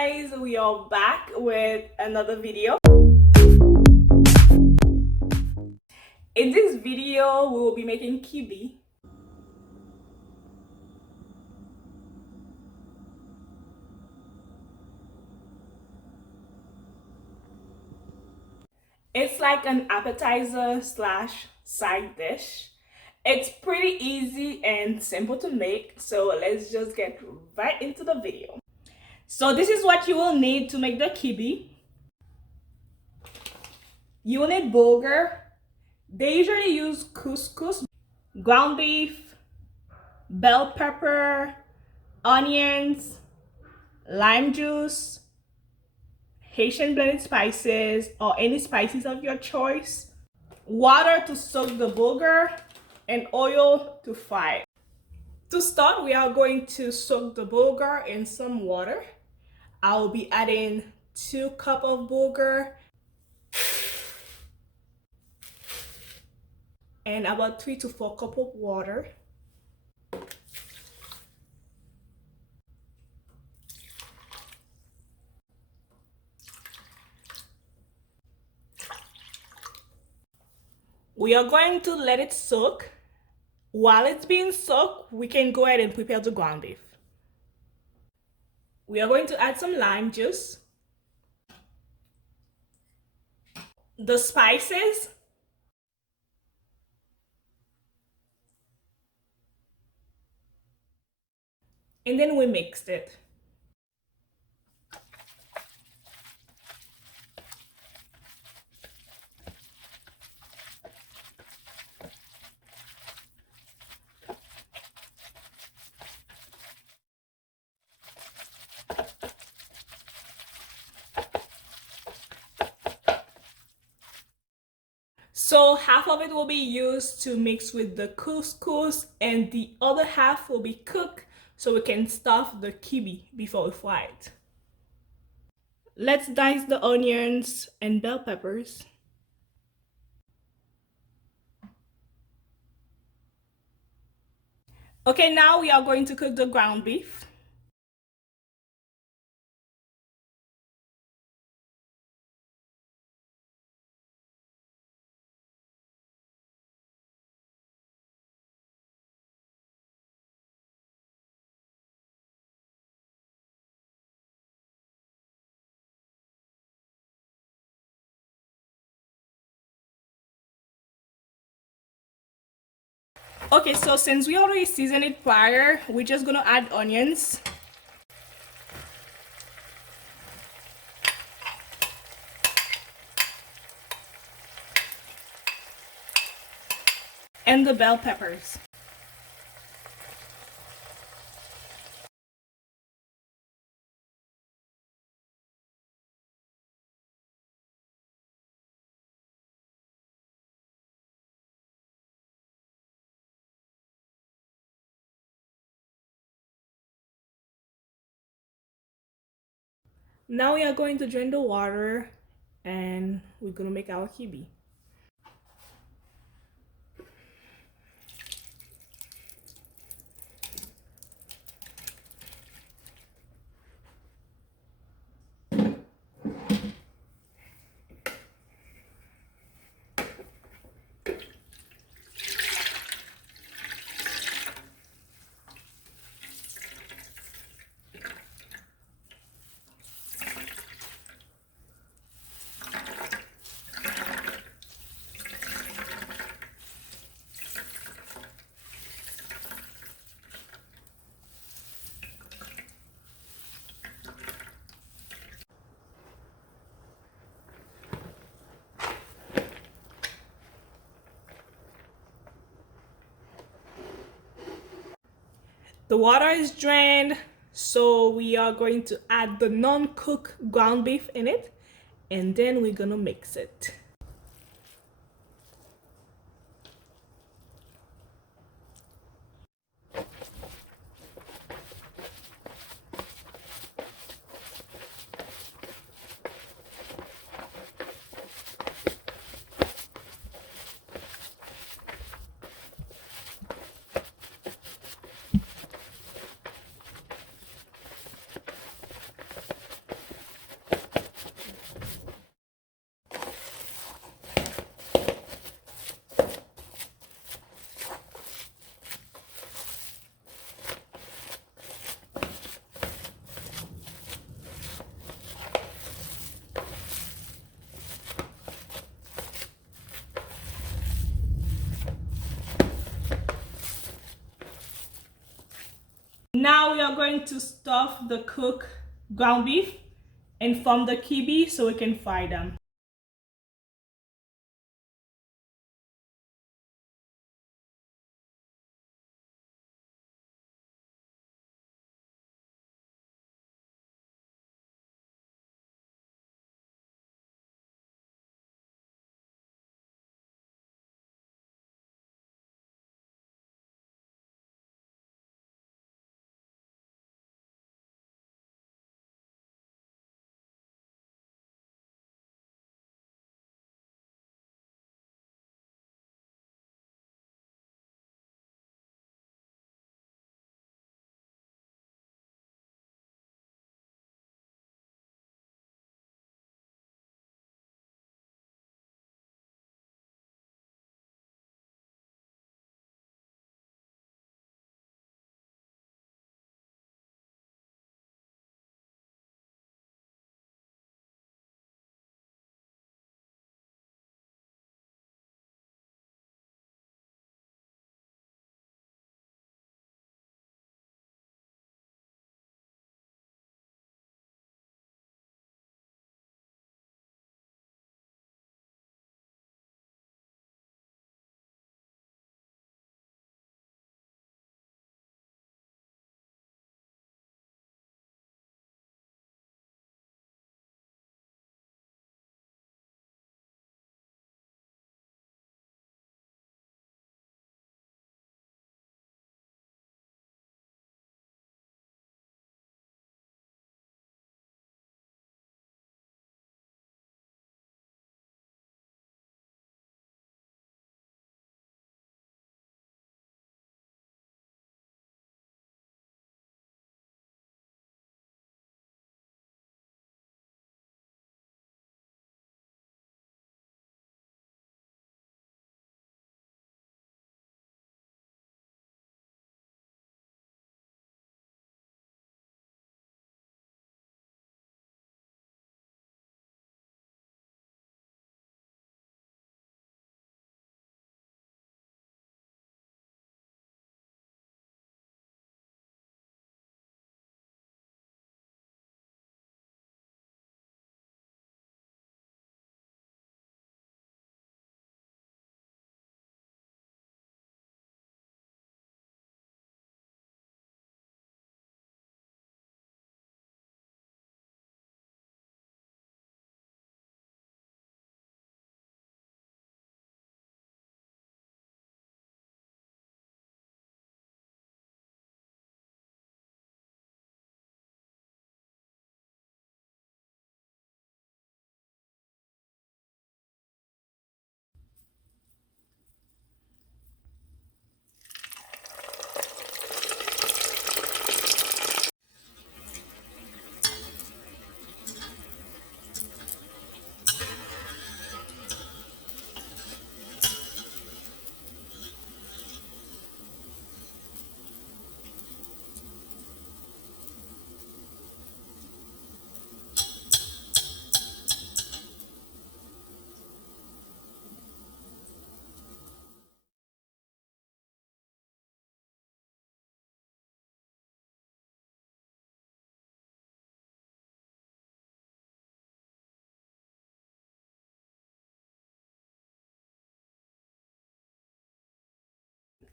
guys, we are back with another video. In this video we will be making kibi. It's like an appetizer slash side dish. It's pretty easy and simple to make, so let's just get right into the video. So this is what you will need to make the kibi. You will need bulgur. They usually use couscous, ground beef, bell pepper, onions, lime juice, Haitian blended spices or any spices of your choice, water to soak the bulgur, and oil to fry. To start, we are going to soak the bulgur in some water. I will be adding 2 cups of bulgur and about 3 to 4 cups of water. We are going to let it soak. While it's being soaked, we can go ahead and prepare the ground beef. We are going to add some lime juice, the spices, and then we mixed it. So half of it will be used to mix with the couscous and the other half will be cooked so we can stuff the kibi before we fry it. Let's dice the onions and bell peppers. Okay, now we are going to cook the ground beef. Okay, so since we already seasoned it prior, we're just gonna add onions. And the bell peppers. Now we are going to drain the water and we're gonna make our kibi. The water is drained, so we are going to add the non-cooked ground beef in it, and then we're gonna mix it. going to stuff the cooked ground beef and form the kibbeh so we can fry them.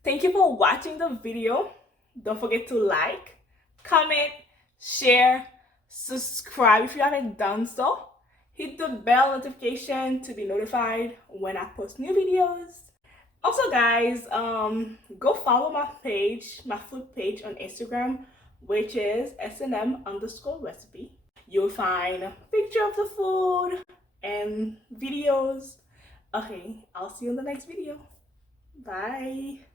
Thank you for watching the video. Don't forget to like, comment, share, subscribe if you haven't done so. Hit the bell notification to be notified when I post new videos. Also guys, go follow my page, my food page on Instagram, which is snm_recipe. You'll find a picture of the food and videos. Okay, I'll see you in the next video. Bye.